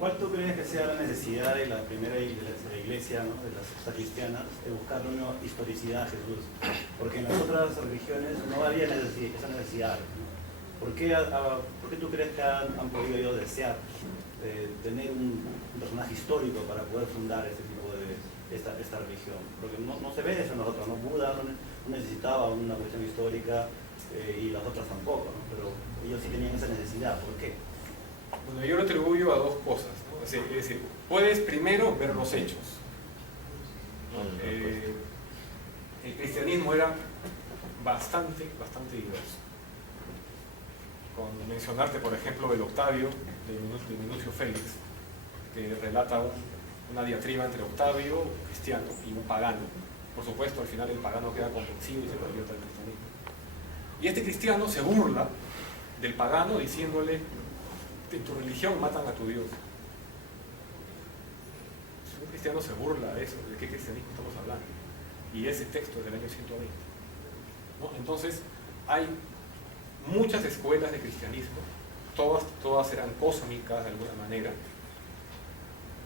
¿Cuál tú crees que sea la necesidad de la primera iglesia, ¿no?, de las cristianas, de buscar una historicidad a Jesús? Porque en las otras religiones no había esa necesidad, ¿no? ¿Por qué tú crees que han podido ellos desear tener un personaje histórico para poder fundar este tipo de esta religión? Porque no se ve eso en nosotros, ¿no? Buda no necesitaba una cuestión histórica y las otras tampoco, ¿no? Pero ellos sí tenían esa necesidad. ¿Por qué? Bueno, yo lo atribuyo a dos cosas, ¿no? Es decir, puedes primero ver los hechos, ¿no? El cristianismo era bastante diverso. Con mencionarte, por ejemplo, el Octavio de Minucio Félix, que relata una diatriba entre Octavio, un cristiano, y un pagano. Por supuesto, al final el pagano queda convencido y se convierte al cristianismo. Y este cristiano se burla del pagano diciéndole: en tu religión matan a tu Dios. Un cristiano se burla de eso, ¿de qué cristianismo estamos hablando? Y ese texto es del año 120, ¿no? Entonces, hay muchas escuelas de cristianismo, todas eran cósmicas de alguna manera.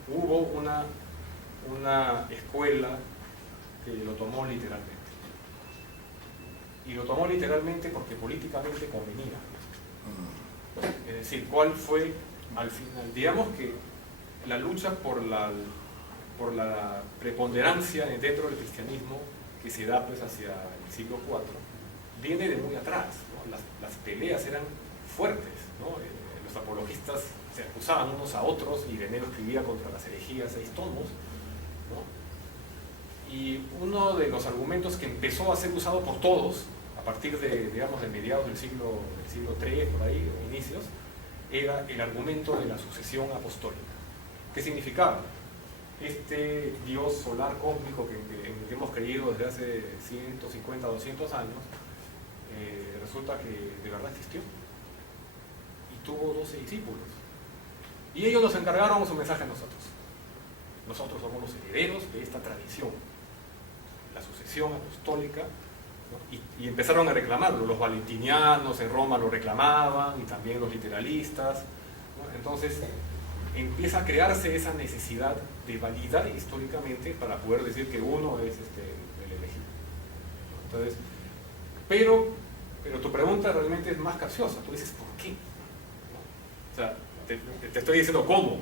Hubo una escuela que lo tomó literalmente. Y lo tomó literalmente porque políticamente convenía. Es decir, ¿cuál fue al final? Digamos que la lucha por la preponderancia dentro del cristianismo que se da pues hacia el siglo IV viene de muy atrás, ¿no? Las peleas eran fuertes, ¿no? Los apologistas se acusaban unos a otros, y Ireneo escribía contra las herejías 6 tomos, ¿no? Y uno de los argumentos que empezó a ser usado por todos a partir de, digamos, de mediados del siglo III, por ahí, o inicios, era el argumento de la sucesión apostólica. ¿Qué significaba? Este Dios solar cósmico en el que hemos creído desde hace 150, 200 años, resulta que de verdad existió y tuvo 12 discípulos, y ellos nos encargaron su mensaje a nosotros. Nosotros somos los herederos de esta tradición, la sucesión apostólica, ¿no? Y empezaron a reclamarlo. Los valentinianos en Roma lo reclamaban, y también los literalistas, ¿no? Entonces empieza a crearse esa necesidad de validar históricamente para poder decir que uno es el elegido, ¿no? Entonces, pero tu pregunta realmente es más capciosa. Tú dices, ¿por qué? ¿No? O sea, te estoy diciendo cómo,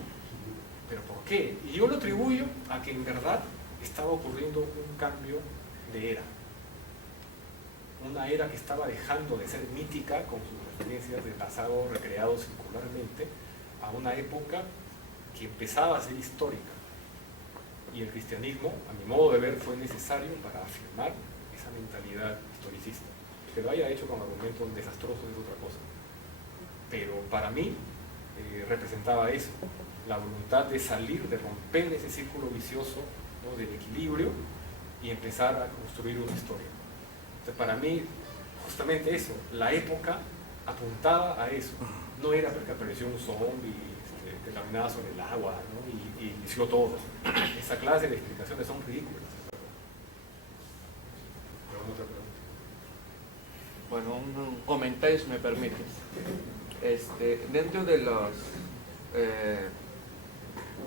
pero ¿por qué? Y yo lo atribuyo a que en verdad estaba ocurriendo un cambio de era. Una era que estaba dejando de ser mítica con sus referencias del pasado recreado circularmente a una época que empezaba a ser histórica. Y el cristianismo, a mi modo de ver, fue necesario para afirmar esa mentalidad historicista. Que lo haya hecho con argumentos desastrosos es otra cosa. Pero para mí representaba eso, la voluntad de salir, de romper ese círculo vicioso, ¿no?, del equilibrio, y empezar a construir una historia. Entonces, para mí, justamente eso, la época apuntaba a eso. No era porque apareció un zombie que caminaba sobre el agua, ¿no?, y inició todo. Esa clase de explicaciones son ridículas. Otra pregunta. Bueno, un comentario, si me permites. Dentro de los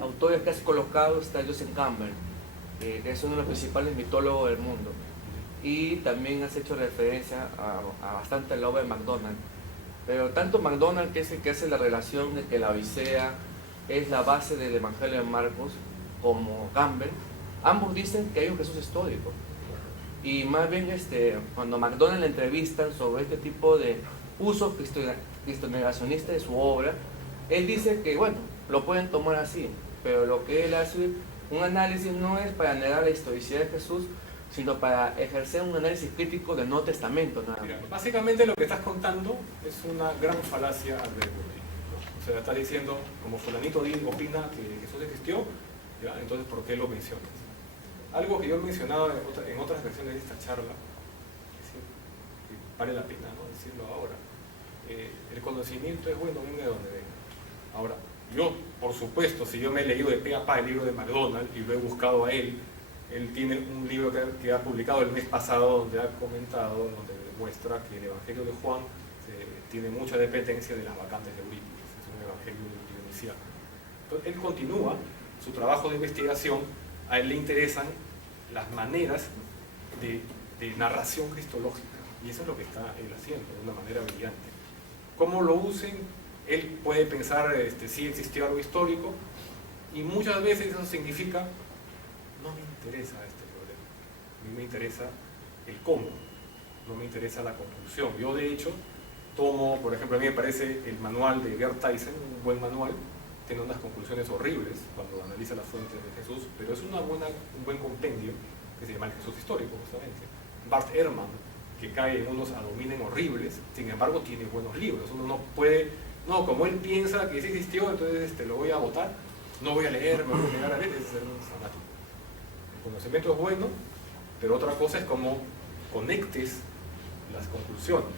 autores que has colocado está Joseph Campbell, que es uno de los principales mitólogos del mundo, y también has hecho referencia a bastante a la obra de MacDonald, pero tanto MacDonald, que es el que hace la relación de que la Odisea es la base del Evangelio de Marcos, como Campbell, ambos dicen que hay un Jesús histórico. Y más bien cuando MacDonald le entrevistan sobre este tipo de uso cristonegacionista de su obra, él dice que, bueno, lo pueden tomar así, pero lo que él hace, un análisis no es para negar la historicidad de Jesús, sino para ejercer un análisis crítico del Nuevo Testamento. Mira, básicamente lo que estás contando es una gran falacia al verbo. O sea, estás diciendo, como fulanito opina que Jesús existió, ¿ya? Entonces, ¿por qué lo mencionas? Algo que yo he mencionado en otras versiones de esta charla, que vale la pena, ¿no?, decirlo ahora. El conocimiento es bueno, venga de donde venga. Ahora, yo, por supuesto, si yo me he leído de pe a pa el libro de MacDonald y lo he buscado a él tiene un libro que ha publicado el mes pasado donde ha comentado, donde demuestra que el Evangelio de Juan tiene mucha dependencia de las vacantes de Eurípides. Es un evangelio dionisiaco. Entonces, él continúa su trabajo de investigación, a él le interesan las maneras de narración cristológica, y eso es lo que está él haciendo de una manera brillante. Cómo lo usen, él puede pensar si existió algo histórico, y muchas veces eso significa: no me interesa este problema, a mí me interesa el cómo, no me interesa la conclusión. Yo, de hecho, tomo, por ejemplo, a mí me parece el manual de Gerd Tyson un buen manual, tiene unas conclusiones horribles cuando analiza las fuentes de Jesús, pero es un buen compendio que se llama el Jesús histórico, justamente. Bart Ehrman, que cae en unos ad hominem horribles, sin embargo tiene buenos libros. Uno no puede, como él piensa que sí existió, entonces lo voy a votar, no voy a leer, me voy a negar a leer, es ser un fanático. El conocimiento es bueno, pero otra cosa es cómo conectes las conclusiones.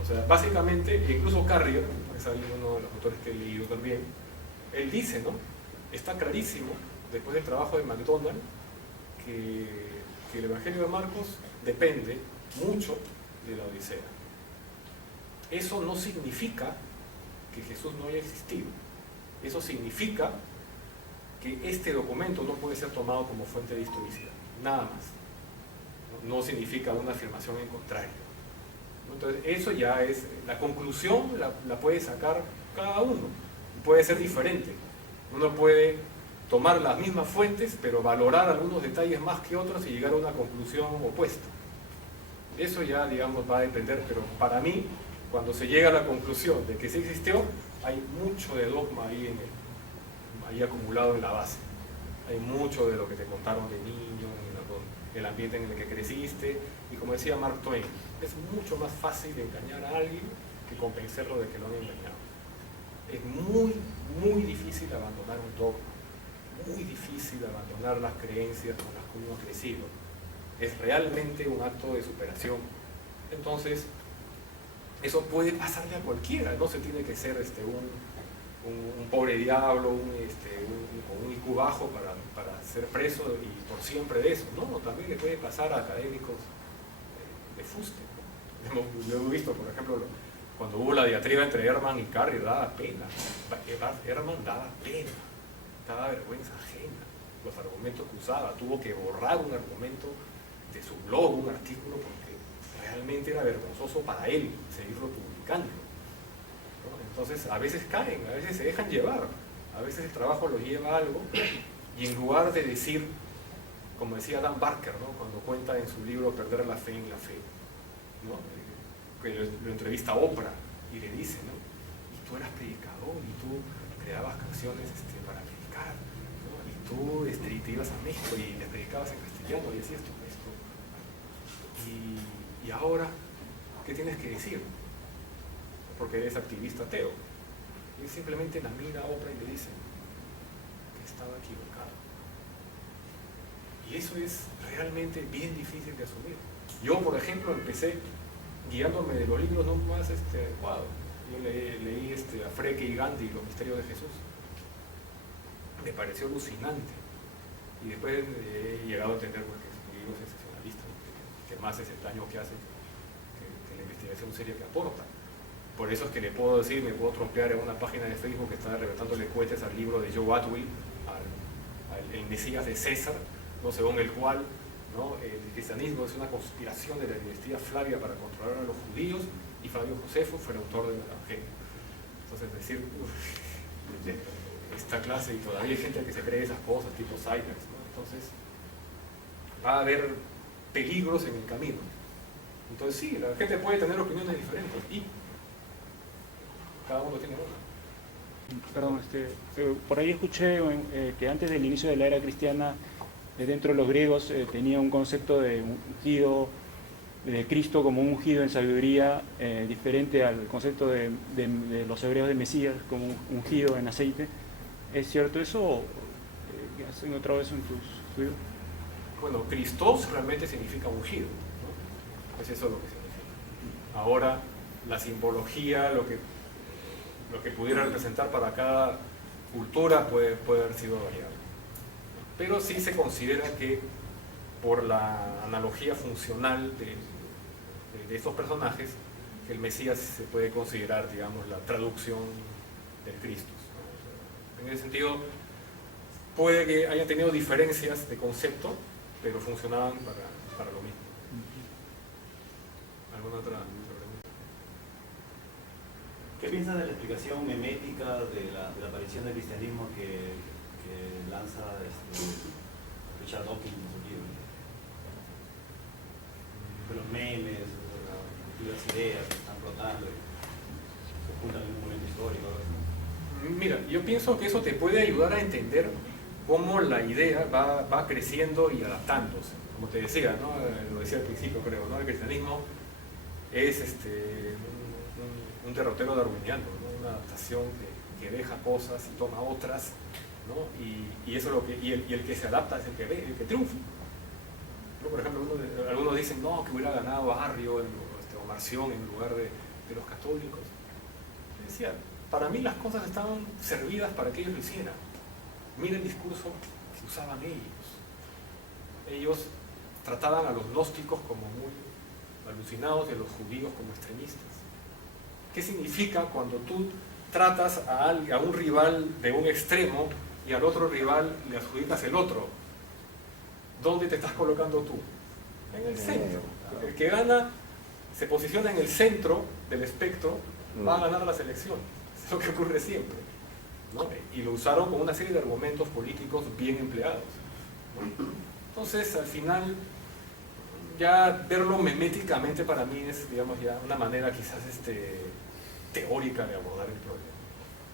O sea, básicamente, incluso Carrier, es uno de los autores que he leído también, él dice, ¿no? Está clarísimo, después del trabajo de MacDonald, que el Evangelio de Marcos depende mucho de la Odisea. Eso no significa que Jesús no haya existido. Eso significa que este documento no puede ser tomado como fuente de historicidad, nada más. No significa una afirmación en contrario. Entonces, eso ya es, la conclusión la puede sacar cada uno, puede ser diferente. Uno puede tomar las mismas fuentes, pero valorar algunos detalles más que otros y llegar a una conclusión opuesta. Eso ya, digamos, va a depender, pero para mí, cuando se llega a la conclusión de que sí existió, hay mucho de dogma ahí, ahí acumulado en la base. Hay mucho de lo que te contaron de niño, el ambiente en el que creciste, y como decía Mark Twain, es mucho más fácil engañar a alguien que convencerlo de que lo han engañado. Es muy, muy difícil abandonar un dogma, muy difícil abandonar las creencias con las que uno ha crecido. Es realmente un acto de superación. Entonces, eso puede pasarle a cualquiera, no se tiene que ser un pobre diablo, con un IQ bajo para ser preso y por siempre de eso. No, también le puede pasar a académicos de fuste. Lo hemos visto, por ejemplo, cuando hubo la diatriba entre Ehrman y Carrier, daba pena. Ehrman daba pena, daba vergüenza ajena. Los argumentos que usaba, tuvo que borrar un argumento de su blog, un artículo, porque realmente era vergonzoso para él seguirlo publicando. Entonces, a veces caen, a veces se dejan llevar, a veces el trabajo los lleva a algo, y en lugar de decir, como decía Dan Barker, ¿no? Cuando cuenta en su libro Perder la fe en la fe, ¿no? Que lo entrevista a Oprah y le dice, ¿no? Y tú eras predicador y tú creabas canciones para predicar, ¿no? Y tú te ibas a México y le predicabas en castellano y decías esto. Y ahora, ¿qué tienes que decir? Porque eres activista ateo. Y él simplemente la mira a Oprah y le dice que estaba equivocado. Y eso es realmente bien difícil de asumir. Yo, por ejemplo, empecé guiándome de los libros no más adecuados. Yo leí a Freke y Gandhi, Los Misterios de Jesús. Me pareció alucinante. Y después he llegado a entender porque es un libro sensacionalista, ¿no? que más es el daño que hace que la investigación seria que aporta. Por eso es que le puedo decir, me puedo trompear en una página de Facebook que está reventándole cohetes al libro de Joe Atwill, el Mesías de César, ¿no? Según el cual, ¿no? El cristianismo es una conspiración de la dinastía Flavia para controlar a los judíos, y Flavio Josefo fue el autor del Evangelio. Entonces, decir, esta clase, y todavía hay gente que se cree esas cosas, tipo Cypers, ¿no? Entonces, va a haber peligros en el camino. Entonces, sí, la gente puede tener opiniones diferentes, y cada uno tiene una. Perdón, por ahí escuché que antes del inicio de la era cristiana, dentro de los griegos tenía un concepto de ungido, de Cristo como un ungido en sabiduría, diferente al concepto de los hebreos de Mesías como un ungido en aceite. ¿Es cierto eso? ¿Has encontrado eso en tus estudios? Bueno, Christos realmente significa ungido, ¿no? Es eso lo que significa. Ahora, la simbología, lo que pudiera representar para cada cultura puede haber sido variable. Pero sí se considera que por la analogía funcional de estos personajes, el Mesías se puede considerar, digamos, la traducción del Cristo, ¿no? En ese sentido, puede que hayan tenido diferencias de concepto, pero funcionaban para lo mismo. ¿Alguna otra pregunta? ¿Qué piensas de la explicación memética de la aparición del cristianismo que lanza Richard Dawkins en su libro? De los memes, las ideas que están flotando y se juntan en un momento histórico. Mira, yo pienso que eso te puede ayudar a entender cómo la idea va creciendo y adaptándose. Como te decía, ¿no? Lo decía al principio, creo, ¿no? El cristianismo es un derrotero darwiniano, ¿no? Una adaptación que deja cosas y toma otras, ¿no? Y eso es lo que, y el que se adapta es el que triunfa. ¿No? Por ejemplo, algunos dicen no, que hubiera ganado Barrio o Marción en lugar de los católicos. Yo decía, para mí las cosas estaban servidas para que ellos lo hicieran. Mira el discurso que usaban ellos. Ellos trataban a los gnósticos como muy alucinados y a los judíos como extremistas. ¿Qué significa cuando tú tratas a un rival de un extremo y al otro rival le adjudicas el otro? ¿Dónde te estás colocando tú? En el centro. El que gana se posiciona en el centro del espectro, va a ganar las elecciones. Es lo que ocurre siempre, ¿no? Y lo usaron con una serie de argumentos políticos bien empleados, ¿no? Entonces, al final, ya verlo meméticamente para mí es, digamos, ya una manera quizás teórica de abordar el problema.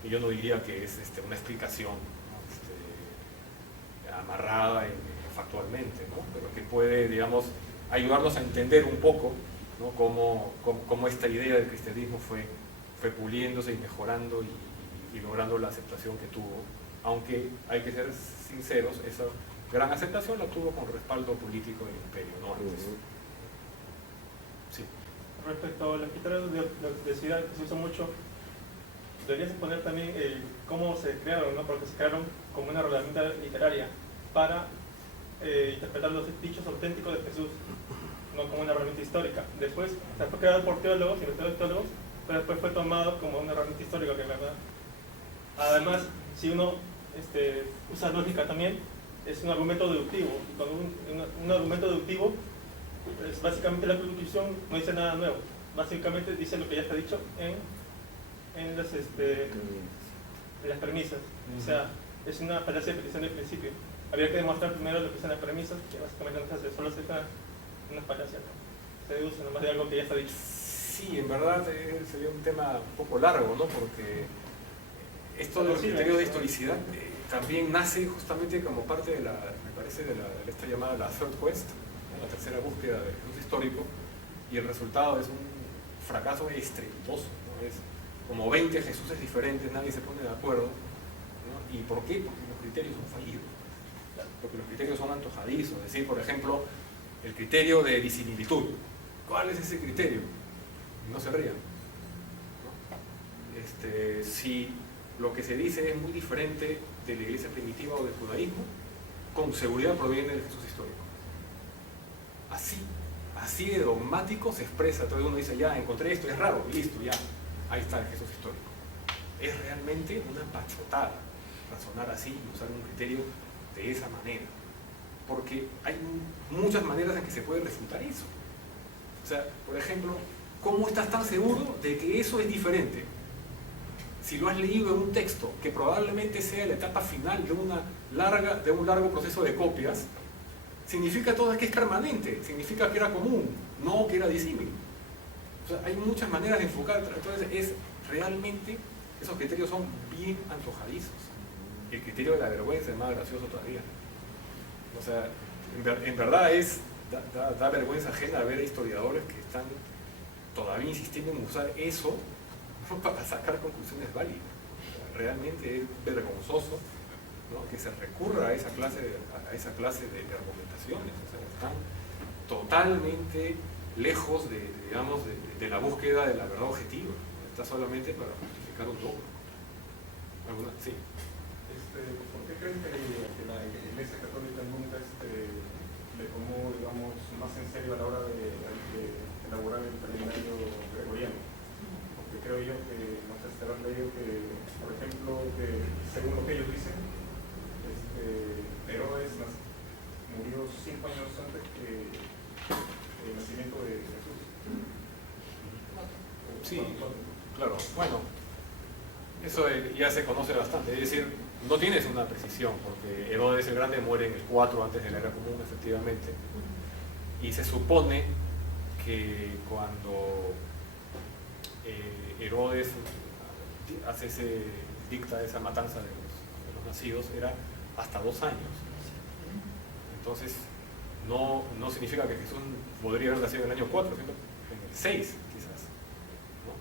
Y yo no diría que es una explicación, ¿no? Amarrada factualmente, ¿no? Pero que puede, digamos, ayudarnos a entender un poco, ¿no? cómo esta idea del cristianismo fue puliéndose y mejorando y logrando la aceptación que tuvo, aunque hay que ser sinceros, esa gran aceptación la tuvo con respaldo político del imperio, no antes. Sí. Respecto a los criterios de ciudad que se usan mucho, deberías exponer también cómo se crearon, ¿no? Porque se crearon como una herramienta literaria para interpretar los dichos auténticos de Jesús, no como una herramienta histórica. Después fue creado por teólogos, investigadores teólogos, pero después fue tomado como una herramienta histórica, que es verdad. Además, si uno usa lógica también, es un argumento deductivo, y cuando un argumento deductivo, pues básicamente la conclusión no dice nada nuevo, básicamente dice lo que ya está dicho en las premisas. O sea, es una falacia de petición del principio. Habría que demostrar primero lo que son las premisas, que básicamente no se hace, solo se hace una falacia, ¿no? Se deduce nomás de algo que ya está dicho. Sí, en verdad sería un tema un poco largo, ¿no? Porque esto del criterio de historicidad también nace justamente como parte de me parece, de esta llamada la Third Quest, ¿no? La tercera búsqueda del Jesús histórico, y el resultado es un fracaso estrepitoso, ¿no? Es como 20 Jesuses diferentes, nadie se pone de acuerdo, ¿no? ¿Y por qué? Porque los criterios son fallidos, porque los criterios son antojadizos. Es decir, por ejemplo, el criterio de disimilitud. ¿Cuál es ese criterio? No se rían, ¿no? Si lo que se dice es muy diferente de la iglesia primitiva o del judaísmo, con seguridad proviene del Jesús histórico. Así de dogmático se expresa. Todo uno dice, ya encontré esto, es raro, y listo, ya, ahí está el Jesús histórico. Es realmente una pachotada razonar así y usar un criterio de esa manera, porque hay muchas maneras en que se puede refutar eso. O sea, por ejemplo, ¿cómo estás tan seguro de que eso es diferente? Si lo has leído en un texto que probablemente sea la etapa final de un largo proceso de copias, significa todo que es permanente, significa que era común, no que era disímil. O sea, hay muchas maneras de enfocar. Entonces, realmente esos criterios son bien antojadizos. El criterio de la vergüenza es más gracioso todavía. O sea, en verdad da vergüenza ajena ver a historiadores que están todavía insistiendo en usar eso para sacar conclusiones válidas. Realmente es vergonzoso, ¿no? Que se recurra a esa clase de argumentaciones. O sea, están totalmente lejos de la búsqueda de la verdad objetiva. Está solamente para justificar un logro. Sí. ¿Por qué creen que la Iglesia Católica nunca le tomó, digamos, más en serio a la hora de elaborar el calendario gregoriano? Porque creo yo que, no sé si habrás leído que, por ejemplo, que según lo que ellos Sí, claro. Bueno, eso ya se conoce bastante. Es decir, no tienes una precisión, porque Herodes el Grande muere en el 4 antes de la era común, efectivamente. Y se supone que cuando Herodes dicta esa matanza de los nacidos, era hasta 2 años. Entonces, no significa que Jesús podría haber nacido en el año 4, sino en el 6 quizás, ¿no?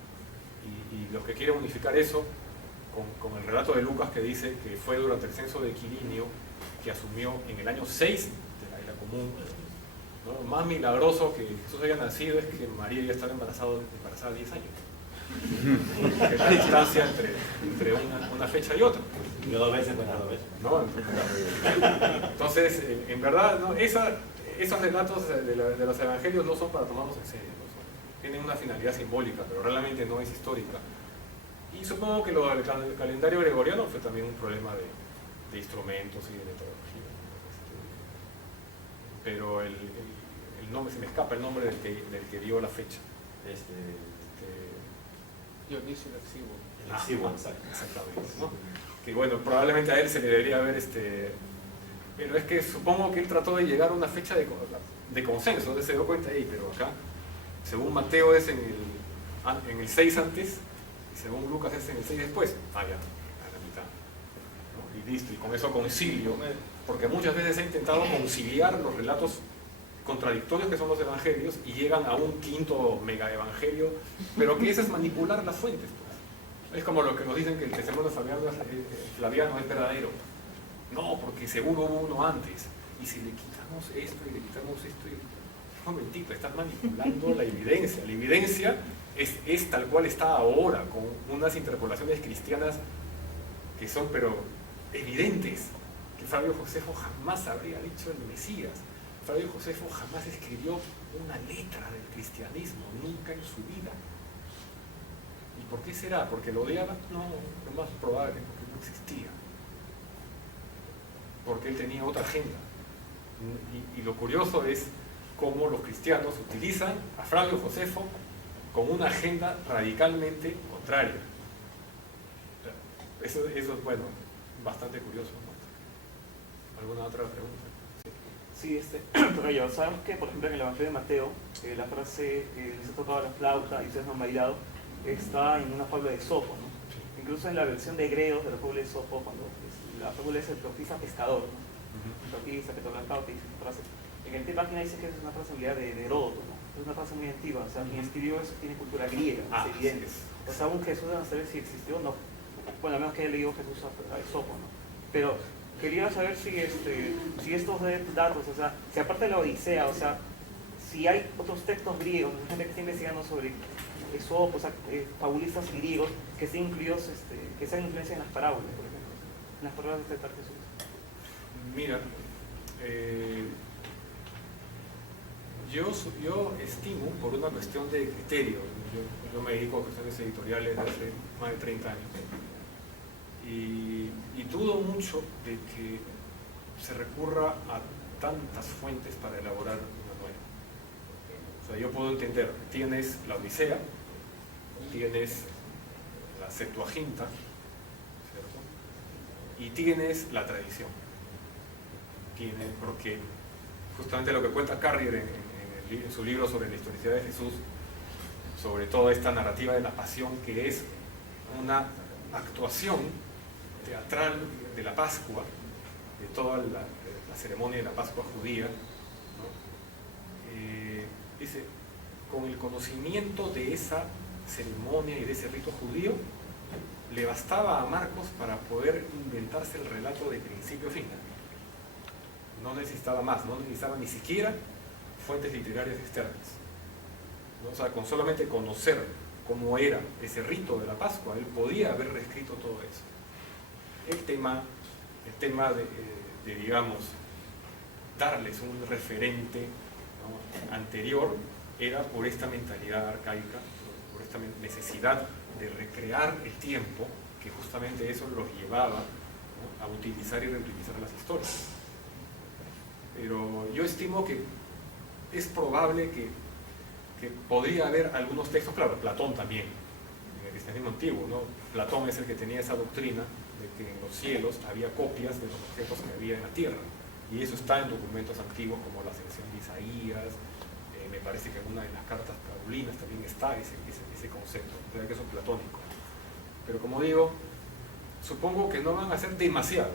Y los que quieren unificar eso con el relato de Lucas, que dice que fue durante el censo de Quirinio que asumió en el año 6 de la era común, ¿no? Más milagroso que Jesús haya nacido es que María ya estaba embarazada 10 años. Que es la distancia entre una fecha y otra. Y 2 veces, pues 2 veces. ¿No? Entonces, en verdad, ¿no? Esos relatos de los evangelios no son para tomarlos en serio, ¿no? Tienen una finalidad simbólica, pero realmente no es histórica. Y supongo que el calendario gregoriano fue también un problema de instrumentos y de metodología. Pero el nombre, se me escapa el nombre del que dio la fecha. Dionisio el Exiguo. El Exiguo, exactamente, ¿no? Que bueno, probablemente a él se le debería haber pero es que supongo que él trató de llegar a una fecha de consenso, entonces se dio cuenta ahí, pero acá, según Mateo es en el 6 antes, y según Lucas es en el 6 después, ya, a la mitad, ¿no? Y listo, y con eso concilio, porque muchas veces se ha intentado conciliar los relatos contradictorios que son los evangelios y llegan a un quinto mega evangelio, pero que eso es manipular las fuentes, pues. Es como lo que nos dicen que el testimonio Flaviano es verdadero. No, porque seguro hubo uno antes. Y si le quitamos esto y le quitamos esto, un momentito, estás manipulando la evidencia. La evidencia es tal cual está ahora, con unas interpolaciones cristianas que son pero evidentes, que Flavio Josefo jamás habría dicho el Mesías. Flavio Josefo jamás escribió una letra del cristianismo, nunca en su vida. ¿Y por qué será? ¿Porque lo odiaba? No, lo más probable, porque no existía. Porque él tenía otra agenda. Y lo curioso es cómo los cristianos utilizan a Flavio Josefo con una agenda radicalmente contraria. Eso es, bueno, bastante curioso, ¿no? ¿Alguna otra pregunta? Sí, pero yo, sabemos que, por ejemplo, en el Evangelio de Mateo, la frase se ha tocado la flauta y ustedes no han bailado, está en una fábula de Esopo, ¿no? Sí. Incluso en la versión de Gredos de la fábula de Esopo, cuando la fábula es el profeta pescador, ¿no? El profeta que toca la flauta y dice esa frase. En el página dice que es una frase en realidad de Heródoto, ¿no? Es una frase muy antigua, o sea, quien escribió eso tiene cultura griega, es evidente. O sea, aún Jesús debe saber si existió o no. Bueno, a menos que haya leído Jesús a Esopo, ¿no? Pero quería saber si estos datos, o sea, si aparte de la Odisea, o sea, si hay otros textos griegos, hay gente que está investigando sobre Esopo, o sea, fabulistas griegos que estén incluidos, que sean influencia en las parábolas, por ejemplo, en las parábolas de tal Jesús. Mira, yo estimo, por una cuestión de criterio, yo me dedico a cuestiones editoriales hace más de 30 años, y dudo mucho de que se recurra a tantas fuentes para elaborar una nueva. O sea, yo puedo entender, tienes la Odisea, tienes la Septuaginta, ¿cierto? Y tienes la tradición. Porque justamente lo que cuenta Carrier en su libro sobre la historicidad de Jesús, sobre toda esta narrativa de la pasión, que es una actuación teatral de la Pascua, de toda la ceremonia de la Pascua judía, ¿no? Dice, con el conocimiento de esa ceremonia y de ese rito judío, le bastaba a Marcos para poder inventarse el relato de principio a fin. No necesitaba más, no necesitaba ni siquiera fuentes literarias externas, ¿no? O sea, con solamente conocer cómo era ese rito de la Pascua, él podía haber reescrito todo eso. El tema de digamos, darles un referente, ¿no?, anterior, era por esta mentalidad arcaica, por esta necesidad de recrear el tiempo, que justamente eso los llevaba, ¿no?, a utilizar y reutilizar las historias. Pero yo estimo que es probable que podría haber algunos textos, claro, Platón también, cristianismo antiguo, ¿no? Platón es el que tenía esa doctrina de que en los cielos había copias de los objetos que había en la tierra. Y eso está en documentos antiguos como la ascensión de Isaías, me parece que en una de las cartas paulinas también está ese concepto, o sea que eso es platónico. Pero como digo, supongo que no van a ser demasiado.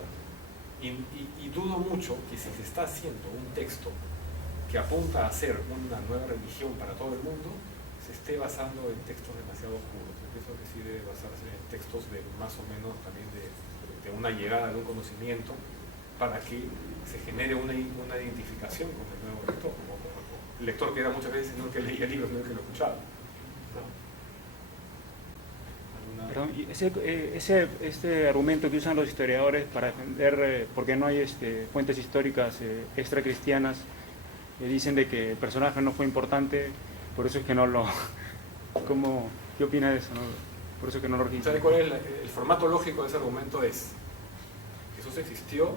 Y dudo mucho que si se está haciendo un texto que apunta a ser una nueva religión para todo el mundo, se esté basando en textos demasiado oscuros. Yo pienso que sí debe basarse en textos de más o menos también de una llegada de un conocimiento para que se genere una identificación con el nuevo lector, como el lector que era muchas veces no el que leía libros, sino el que lo escuchaba. Perdón, y este argumento que usan los historiadores para defender porque no hay fuentes históricas extracristianas, dicen de que el personaje no fue importante, por eso es que no lo... ¿Qué opina de eso? No? Por eso es que no lo registra. ¿Sabe cuál es el formato lógico de ese argumento? Es: Jesús existió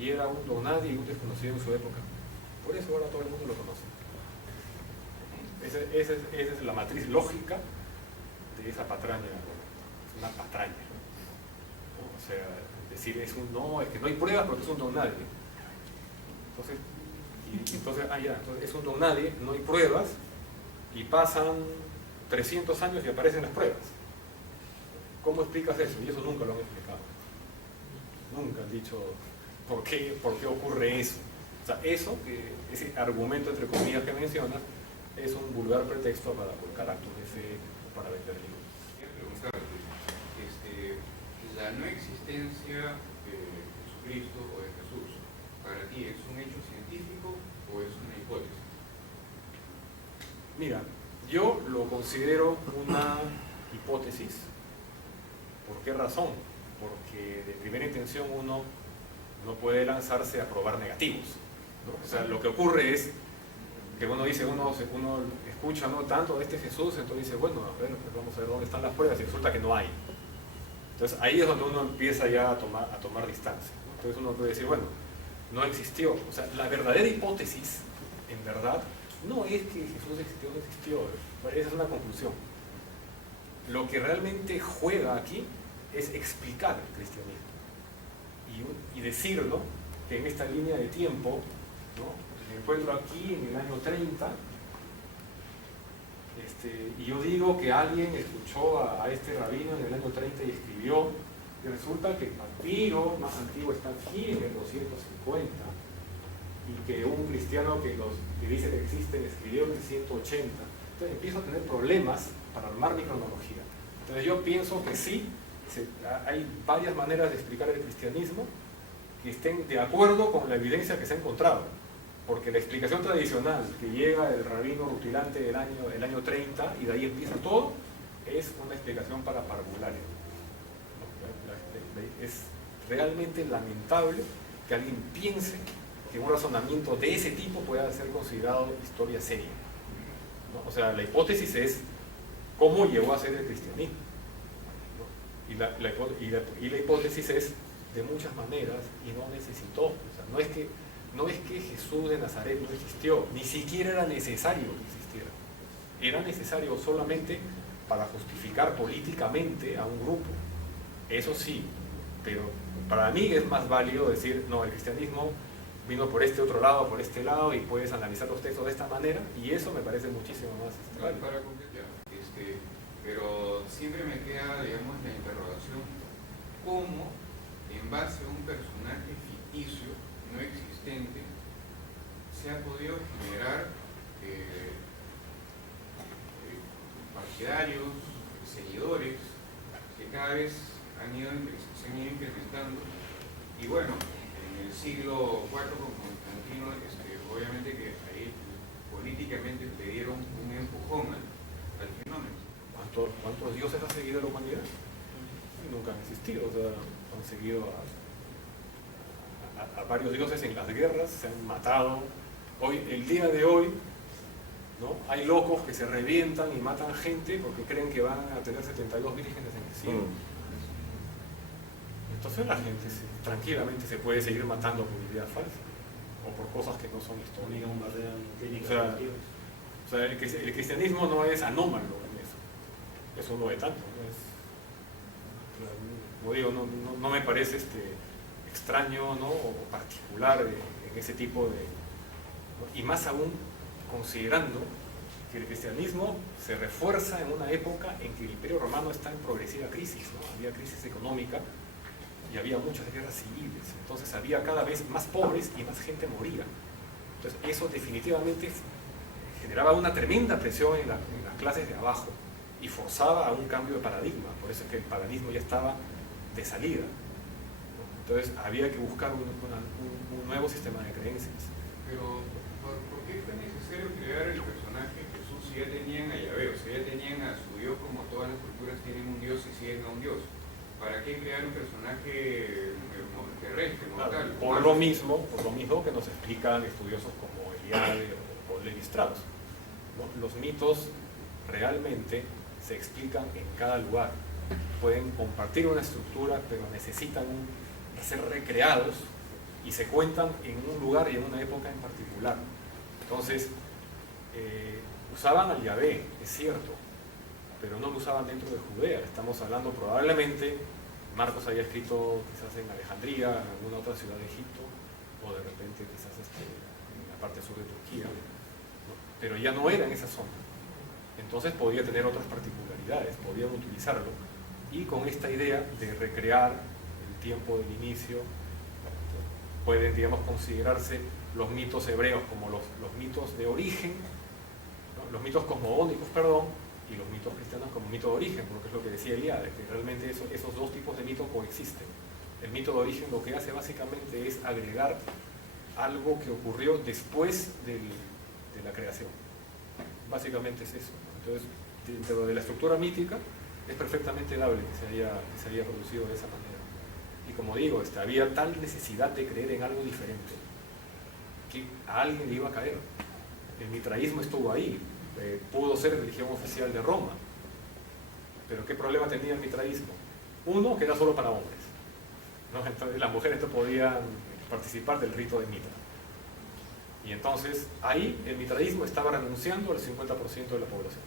y era un don nadie y un desconocido en su época. Por eso ahora todo el mundo lo conoce. Esa es la matriz lógica de esa patraña. Es una patraña, ¿no? O sea, decir es que no hay pruebas porque es un don nadie. Entonces es un don nadie, no hay pruebas, y pasan 300 años y aparecen las pruebas. ¿Cómo explicas eso? Y eso nunca lo han explicado. Nunca han dicho por qué ocurre eso. O sea, ese argumento entre comillas que mencionas, es un vulgar pretexto para volcar actos de fe o para vender libros. Quiero preguntarte, la no existencia de Jesucristo o de Jesús, ¿para ti es un hecho científico o es una hipótesis? Mira, yo lo considero una hipótesis. ¿Por qué razón? Porque de primera intención uno no puede lanzarse a probar negativos, ¿no? O sea, lo que ocurre es que uno dice, uno escucha no tanto de este Jesús, entonces dice, bueno, a ver, pues vamos a ver dónde están las pruebas, y resulta que no hay. Entonces ahí es donde uno empieza ya a tomar distancia, ¿no? Entonces uno puede decir, bueno, no existió. O sea, la verdadera hipótesis, en verdad, no es que Jesús existió o no existió. Esa es una conclusión. Lo que realmente juega aquí es explicar el cristianismo y decirlo, que en esta línea de tiempo, ¿no? Me encuentro aquí en el año 30, y yo digo que alguien escuchó a este rabino en el año 30 y escribió, y resulta que el papiro más antiguo está aquí en el 250, y que un cristiano que dice que existen escribió en el 180. Entonces empiezo a tener problemas para armar mi cronología. Entonces yo pienso que sí, hay varias maneras de explicar el cristianismo que estén de acuerdo con la evidencia que se ha encontrado, porque la explicación tradicional que llega el rabino rutilante del año 30 y de ahí empieza todo, es una explicación para parvulario. Es realmente lamentable que alguien piense que un razonamiento de ese tipo pueda ser considerado historia seria, ¿no? O sea, la hipótesis es cómo llegó a ser el cristianismo, ¿no? Y la hipótesis es de muchas maneras y no necesitó. O sea, no es que Jesús de Nazaret no existió, ni siquiera era necesario que existiera. Era necesario solamente para justificar políticamente a un grupo. Eso sí, pero para mí es más válido decir, no, el cristianismo vino por este otro lado, por este lado, y puedes analizar los textos de esta manera, y eso me parece muchísimo más válido. Para completar, pero siempre me queda, digamos, la interrogación, ¿cómo en base a un personaje ficticio no existente se ha podido generar partidarios, seguidores, que cada vez se han ido incrementando? Y bueno, en el siglo IV con Constantino, obviamente que ahí políticamente le dieron un empujón al fenómeno. ¿Cuántos dioses ha seguido la humanidad? Nunca han existido. O sea, han seguido a varios dioses en las guerras, se han matado. El día de hoy, ¿no? Hay locos que se revientan y matan gente porque creen que van a tener 72 vírgenes en el cielo. Entonces la gente tranquilamente se puede seguir matando por ideas falsas o por cosas que no son históricas. O sea, el cristianismo no es anómalo en eso. es uno de tantos, como digo, no me parece extraño, ¿no? O particular en ese tipo de... ¿no? Y más aún considerando que el cristianismo se refuerza en una época en que el Imperio Romano está en progresiva crisis, ¿no? Había crisis económica y había muchas guerras civiles, entonces había cada vez más pobres y más gente moría. Entonces eso definitivamente generaba una tremenda presión en las clases de abajo y forzaba a un cambio de paradigma, por eso es que el paganismo ya estaba de salida. Entonces había que buscar un nuevo sistema de creencias. Pero, ¿por qué fue necesario crear el personaje Jesús si ya tenían a Yahvé, o sea, ya tenían a su Dios como todas las culturas tienen un Dios y siguen a un Dios? ¿Para qué crear un personaje terrestre, mortal? Por lo mismo que nos explican estudiosos como Eliade o Levi Strauss, ¿no? Los mitos realmente se explican en cada lugar. Pueden compartir una estructura, pero necesitan ser recreados y se cuentan en un lugar y en una época en particular. Entonces, usaban al Yahvé, es cierto, pero no lo usaban dentro de Judea. Estamos hablando probablemente, Marcos había escrito quizás en Alejandría, en alguna otra ciudad de Egipto, o de repente quizás en la parte sur de Turquía, ¿no? Pero ya no era en esa zona. Entonces podía tener otras particularidades, podían utilizarlo, y con esta idea de recrear el tiempo del inicio, pueden, digamos, considerarse los mitos hebreos como los mitos de origen, ¿no? Los mitos cosmogónicos, perdón, y los mitos cristianos como mito de origen, porque es lo que decía Eliade, que realmente esos dos tipos de mitos coexisten. El mito de origen lo que hace básicamente es agregar algo que ocurrió después de la creación. Básicamente es eso. Entonces, dentro de la estructura mítica, es perfectamente dable que se haya producido de esa manera. Y como digo, había tal necesidad de creer en algo diferente que a alguien le iba a caer. El mitraísmo estuvo ahí, pudo ser religión oficial de Roma, pero ¿qué problema tenía el mitraísmo? Uno, que era solo para hombres, ¿no? Entonces las mujeres no podían participar del rito de mitra, y entonces ahí el mitraísmo estaba renunciando al 50% de la población.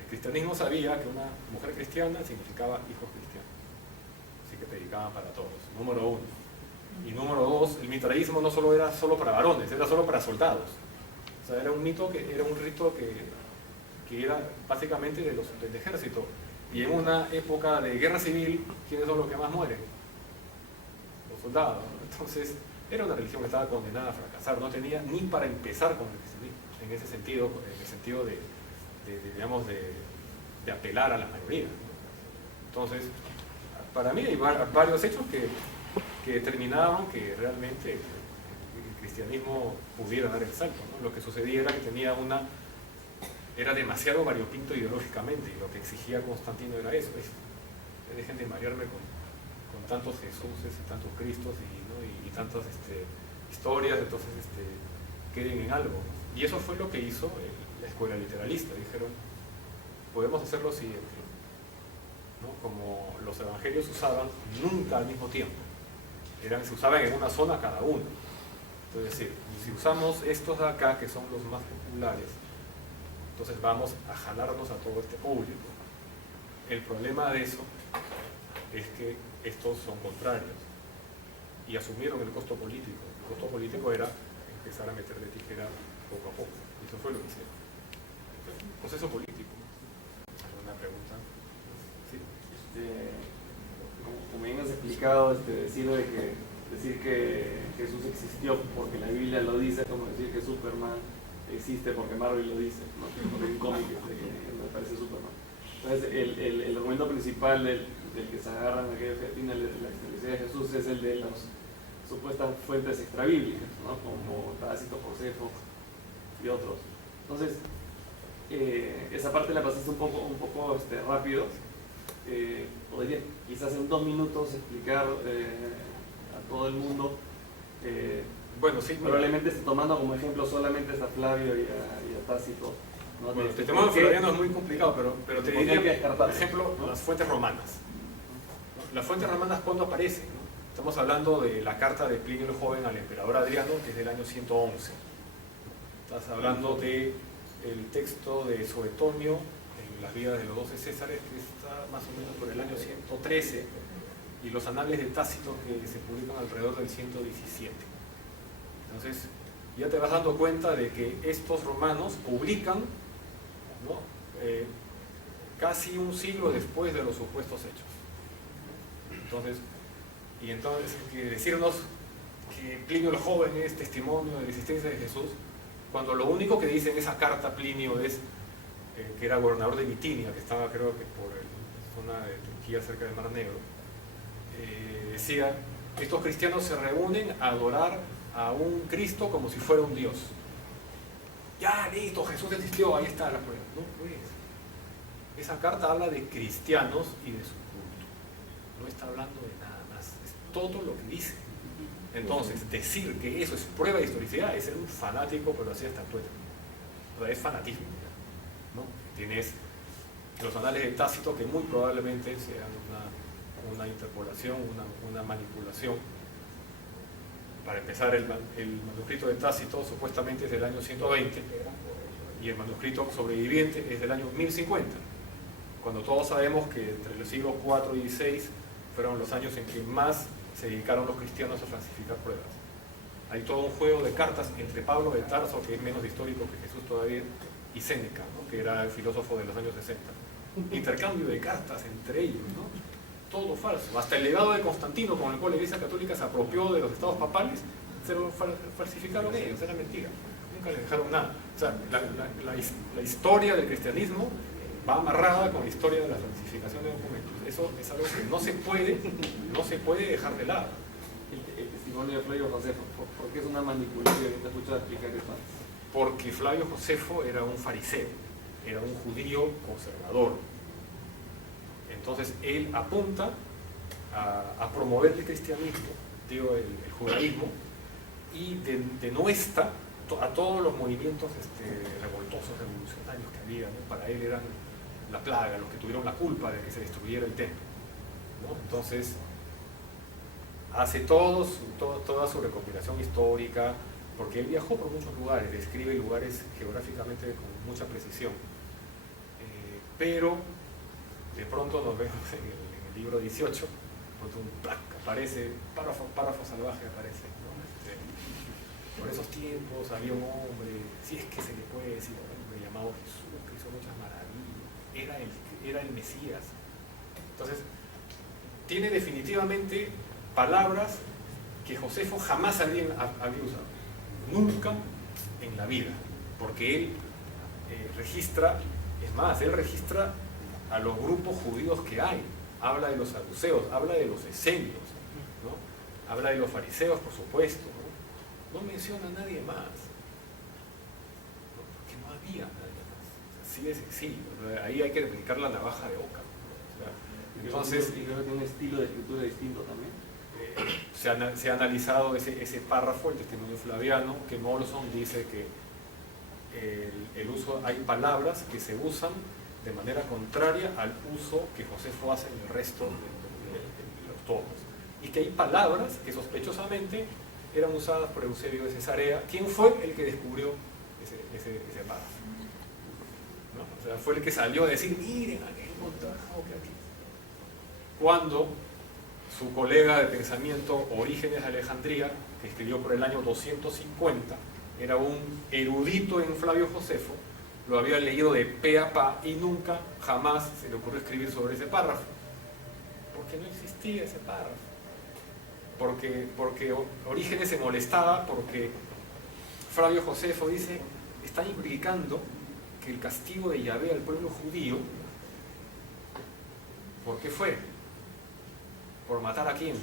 El cristianismo sabía que una mujer cristiana significaba hijos cristianos, así que predicaban para todos, número uno. Y número dos, el mitraísmo no solo era solo para varones, era solo para soldados. O sea, era un rito que era básicamente del ejército. Y en una época de guerra civil, ¿quiénes son los que más mueren? Los soldados. Entonces, era una religión que estaba condenada a fracasar. No tenía ni para empezar con el cristianismo, en ese sentido, en el sentido de apelar a la mayoría. Entonces, para mí hay varios hechos que determinaban que realmente el cristianismo pudiera dar el salto, ¿no? Lo que sucedía era que era demasiado variopinto ideológicamente, y lo que exigía Constantino era eso: dejen de marearme con tantos Jesuses y tantos Cristos y tantas historias, entonces queden en algo. Y eso fue lo que hizo la escuela literalista. Dijeron, podemos hacer lo siguiente, ¿no? Como los evangelios se usaban nunca al mismo tiempo, se usaban en una zona cada uno. Es decir, si usamos estos de acá, que son los más populares, entonces vamos a jalarnos a todo este público. El problema de eso es que estos son contrarios y asumieron el costo político. El costo político era empezar a meterle tijera poco a poco. Eso fue lo que hicieron. Entonces, un proceso político. ¿Alguna pregunta? ¿Sí? Como bien has explicado, decir que Jesús existió porque la Biblia lo dice, como decir que Superman existe porque Marvel lo dice, ¿no? Porque hay un cómic que parece Superman. Entonces, el argumento principal del que se agarran aquellos que atienden la existencia de Jesús es el de las supuestas fuentes extrabíblicas, ¿no? Como Tácito, Josefo y otros. Entonces, esa parte la pasaste un poco rápido. Podría quizás en 2 minutos explicar a todo el mundo, bueno, sí, probablemente tomando como ejemplo solamente a Flavio y a Tácito, ¿no? Bueno, el tema de Flaviano es muy complicado, pero te diría, por ejemplo, ¿no? Las fuentes romanas. ¿No? Las fuentes romanas, ¿cuándo aparecen? ¿No? Estamos hablando de la carta de Plinio el Joven al emperador Adriano, que es del año 111. Estás hablando del texto de Suetonio en las vidas de los 12 Césares, que está más o menos por el año 113, y los anales de Tácito, que se publican alrededor del 117. Entonces, ya te vas dando cuenta de que estos romanos publican, ¿no?, casi un siglo después de los supuestos hechos. Entonces, que decirnos que Plinio el Joven es testimonio de la existencia de Jesús, cuando lo único que dice en esa carta Plinio es que era gobernador de Bitinia, que estaba, creo que por la zona de Turquía, cerca del Mar Negro, decía: estos cristianos se reúnen a adorar a un Cristo como si fuera un Dios. Ya, listo, Jesús existió, ahí está la prueba. No, pues, esa carta habla de cristianos y de su culto, no está hablando de nada más, es todo lo que dice. Entonces, decir que eso es prueba de historicidad es ser un fanático, pero así hasta tueta. O sea, es fanatismo, ¿no? Tienes los anales de Tácito, que muy probablemente sean una interpolación, una manipulación. Para empezar, el manuscrito de Tácito supuestamente es del año 120 y el manuscrito sobreviviente es del año 1050, cuando todos sabemos que entre los siglos IV y VI fueron los años en que más se dedicaron los cristianos a falsificar pruebas. Hay todo un juego de cartas entre Pablo de Tarso, que es menos histórico que Jesús todavía, y Séneca, ¿no?, que era el filósofo de los años 60. Intercambio de cartas entre ellos, ¿no? Todo falso. Hasta el legado de Constantino, con el cual la Iglesia Católica se apropió de los estados papales, se lo falsificaron ellos, era mentira. Nunca les dejaron nada. O sea, la historia del cristianismo va amarrada con la historia de la falsificación de documentos. Eso es algo que no se puede dejar de lado. El testimonio de Flavio Josefo, ¿por qué es una manipulación? ¿Te escuchas explicar esto? Porque Flavio Josefo era un fariseo, era un judío conservador. Entonces él apunta a promover el cristianismo, digo, el judaísmo, y denuestra a todos los movimientos revoltosos, revolucionarios que había, ¿no? Para él eran la plaga, los que tuvieron la culpa de que se destruyera el templo, ¿no? Entonces hace toda su recopilación histórica, porque él viajó por muchos lugares, describe lugares geográficamente con mucha precisión, pero de pronto nos vemos en el libro 18, aparece, párrafo salvaje aparece, ¿no? Por esos tiempos había un hombre, si es que se le puede decir, un hombre llamado Jesús, que hizo muchas maravillas, era el Mesías. Entonces, tiene definitivamente palabras que Josefo jamás había usado, nunca en la vida, porque él registra, es más, él registra a los grupos judíos que hay, habla de los saduceos, habla de los esenios, ¿no? Habla de los fariseos, por supuesto, no menciona a nadie más, ¿no? Porque no había nadie más, así de sencillo, ¿no? Ahí hay que aplicar la navaja de Oca, ¿no? Entonces, y creo que tiene un estilo de escritura distinto también. Se ha analizado ese párrafo, el testimonio flaviano, que Molson dice que hay palabras que se usan de manera contraria al uso que Josefo hace en el resto de los tomos, y que hay palabras que sospechosamente eran usadas por Eusebio de Cesarea, quien fue el que descubrió ese párrafo, ¿no? O sea, fue el que salió a decir: miren, aquí he encontrado que aquí. Cuando su colega de pensamiento Orígenes de Alejandría, que escribió por el año 250, era un erudito en Flavio Josefo, lo había leído de pe a pa y nunca, jamás se le ocurrió escribir sobre ese párrafo, porque no existía ese párrafo, porque Orígenes se molestaba porque Flavio Josefo dice: están implicando que el castigo de Yahvé al pueblo judío, ¿por qué fue? ¿Por matar a quién?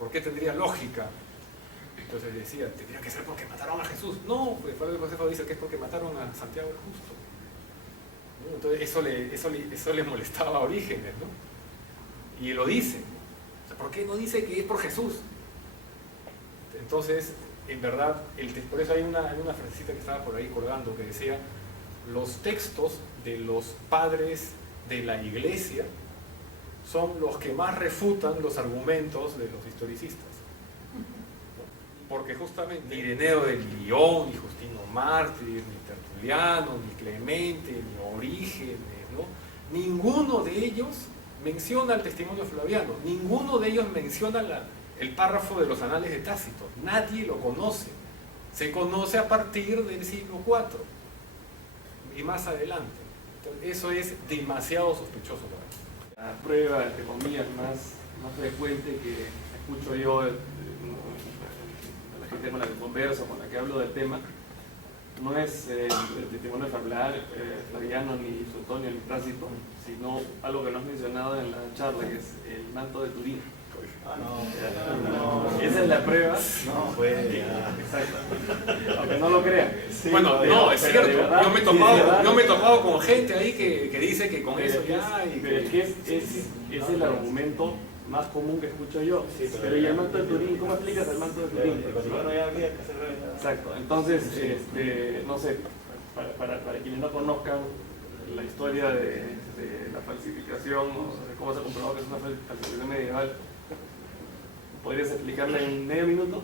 ¿Por qué tendría lógica? Entonces decía, tendría que ser porque mataron a Jesús. No, pues Flavio Josefo dice que es porque mataron a Santiago el Justo, ¿no? Entonces eso le molestaba a Orígenes, ¿no? Y lo dice. O sea, ¿por qué no dice que es por Jesús? Entonces, en verdad, por eso hay una frasecita que estaba por ahí colgando que decía: los textos de los padres de la Iglesia son los que más refutan los argumentos de los historicistas. Porque justamente ni Ireneo de Lyon, ni Justino Mártir, ni Tertuliano, ni Clemente, ni Orígenes, ¿no? Ninguno de ellos menciona el testimonio flaviano, ninguno de ellos menciona el párrafo de los anales de Tácito, nadie lo conoce, se conoce a partir del siglo IV y más adelante. Entonces, eso es demasiado sospechoso para mí. La prueba, entre comillas, más frecuente que escucho yo de la gente con la que converso, con la que hablo del tema, no es el testimonio flaviano, ni Suetonio, ni Tácito, sino algo que no has mencionado en la charla, que es el manto de Turín. No. Esa es la prueba. No, pues ya. Exacto. Aunque no lo crean. Sí, bueno, no, es cierto. Verdad, yo me he topado con gente ahí que dice que con eso ya... Pero es que es el argumento más común que escucho yo. Sí, pero ¿y el manto de Turín? ¿Cómo explicas el manto de Turín? Bueno, ya había que hacer... Exacto. Entonces, no sé, para quienes no conozcan la historia de la falsificación, o de cómo se ha comprobado que es una falsificación medieval, ¿podrías explicarla en medio minuto?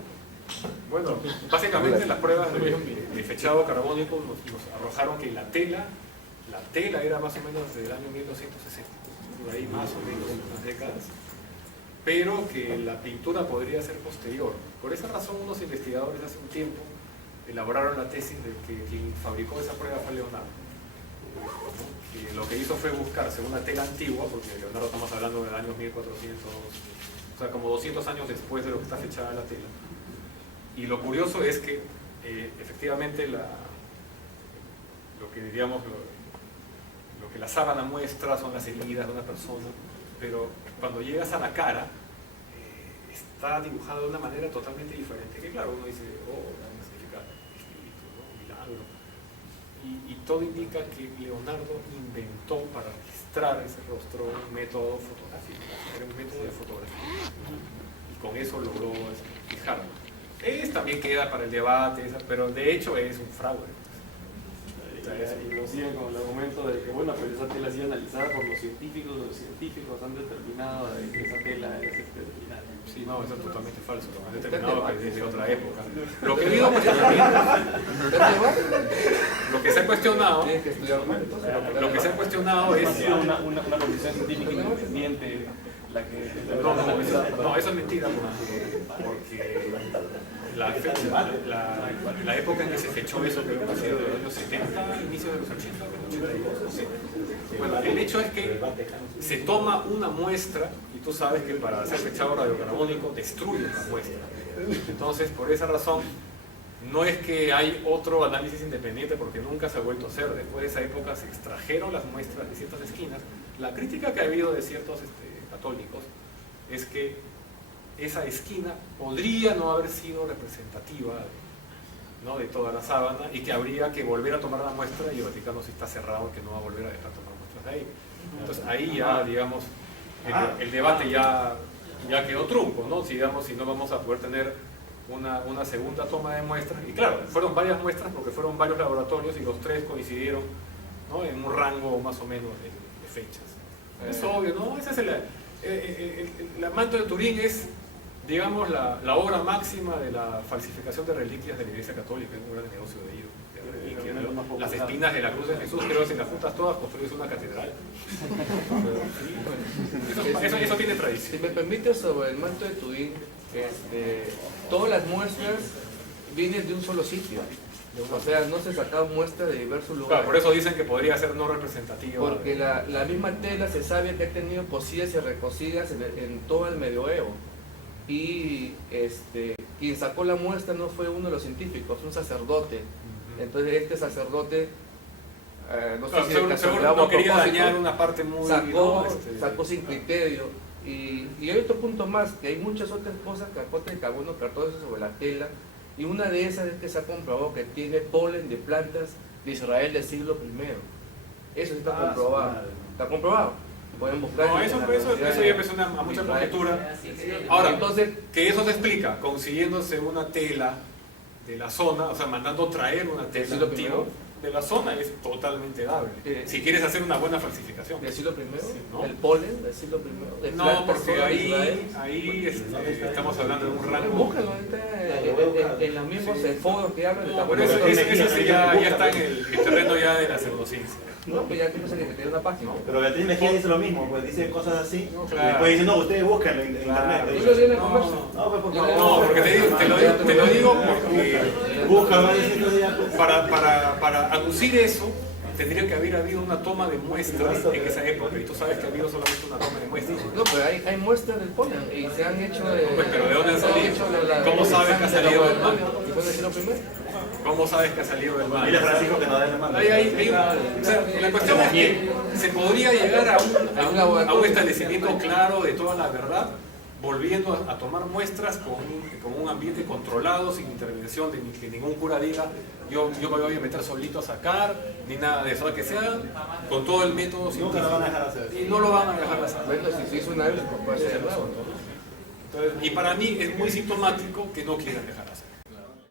Bueno, básicamente las pruebas de fechado carbónico nos arrojaron que la tela era más o menos del año 1260, por ahí más o menos unas décadas, pero que la pintura podría ser posterior. Por esa razón unos investigadores hace un tiempo elaboraron la tesis de que quien fabricó esa prueba fue Leonardo. Y lo que hizo fue buscarse una tela antigua, porque Leonardo estamos hablando del año 1400, o sea, como 200 años después de lo que está fechada la tela. Y lo curioso es que efectivamente lo que diríamos, lo que la sábana muestra son las heridas de una persona, pero cuando llegas a la cara está dibujado de una manera totalmente diferente, que claro, uno dice, oh, significa espíritu, ¿no? Milagro. Y todo indica que Leonardo inventó para registrar ese rostro un método fotográfico, era un método de fotografía, y con eso logró fijarlo. También queda para el debate, pero de hecho es un fraude. Y lo siguen con el argumento de que, bueno, pero esa tela ha sido analizada por los científicos han determinado que esa tela es determinada. Sí, no, eso es totalmente falso, lo han determinado que desde otra época. Lo que digo cuestionamiento, lo que se ha cuestionado, lo que se ha cuestionado es... Ha sido una comisión científica independiente la que... No, eso es mentira, porque la época en que se fechó eso, creo que ha sido de los años 70, inicios de los 80, 82, no sé. Bueno, el hecho es que se toma una muestra, y tú sabes que para hacer fechado radiocarbónico destruye una muestra. Entonces, por esa razón, no es que hay otro análisis independiente, porque nunca se ha vuelto a hacer. Después de esa época se extrajeron las muestras de ciertas esquinas. La crítica que ha habido de ciertos católicos es que esa esquina podría no haber sido representativa, ¿no?, de toda la sábana, y que habría que volver a tomar la muestra, y el Vaticano sí está cerrado, que no va a volver a dejar tomar muestras de ahí. Entonces ahí ya, digamos, el debate ya quedó trunco, ¿no? Si no vamos a poder tener una segunda toma de muestras. Y claro, fueron varias muestras porque fueron varios laboratorios y los tres coincidieron, ¿no?, en un rango más o menos de fechas. Es obvio, ¿no? Ese es el manto de Turín es, digamos, la obra máxima de la falsificación de reliquias de la Iglesia Católica. Es un gran negocio de ellos. Las espinas de la cruz de Jesús, creo que si las juntas todas construyes una catedral. Eso tiene tradición. Si me permite, sobre el manto de Turín, todas las muestras vienen de un solo sitio. O sea, no se sacaban muestras de diversos lugares. Claro, por eso dicen que podría ser no representativa. Porque la misma tela se sabe que ha tenido cosidas y recosidas en todo el medioevo. Y quien sacó la muestra no fue uno de los científicos, un sacerdote. Entonces este sacerdote, no sé si seguro no quería dañar una parte muy... sacó sin criterio. Y hay otro punto más, que hay muchas otras cosas que aportan carbono 14 sobre la tela, y una de esas es que se ha comprobado que tiene polen de plantas de Israel del siglo I. Eso está comprobado. Está comprobado. Pueden buscar. No, eso ya empezó a mucha conjetura. Ahora, entonces, que eso se explica consiguiéndose una tela de la zona, o sea, mandando traer una tela antigua, de la zona es totalmente dable. Si quieres hacer una buena falsificación. ¿Del siglo I? ¿No? ¿El polen del siglo I? ¿De No, plantas porque solo de Israel? ahí estamos hablando de un rango. Búscalo en los mismos foros que hablan de No, pero eso ya está en el terreno ya de la pseudociencia. No, pues ya que no sé que tiene una página. Pero Beatriz Mejía dice lo mismo, pues dice cosas así. Claro. Y después dice, no, ustedes búsquenlo en internet. Yo lo di en el comercio. No, pues por Yo favor. No, porque te lo digo porque Búscalo, pues. para aducir eso tendría que haber habido una toma de muestras en esa época, y tú sabes que ha habido solamente una toma de muestras. No, pero hay muestras del polen y se han hecho de... Pues, pero ¿de dónde han salido? ¿Cómo sabes que ha salido del mar? ¿Fue del siglo I? ¿Cómo sabes que ha salido del mar? Dile a Francisco que no dé la mano. O sea, la cuestión es que se podría llegar a un establecimiento claro de toda la verdad, volviendo a tomar muestras con un ambiente controlado, sin intervención de que ningún cura diga yo me voy a meter solito a sacar, ni nada de eso, que sea con todo el método científico. Nunca lo van a dejar hacer. Y no lo van a dejar hacer. Bueno, si se hizo una vez, pues puede ser de nuevo. Entonces, y para mí es muy sintomático que no quieran dejar hacer.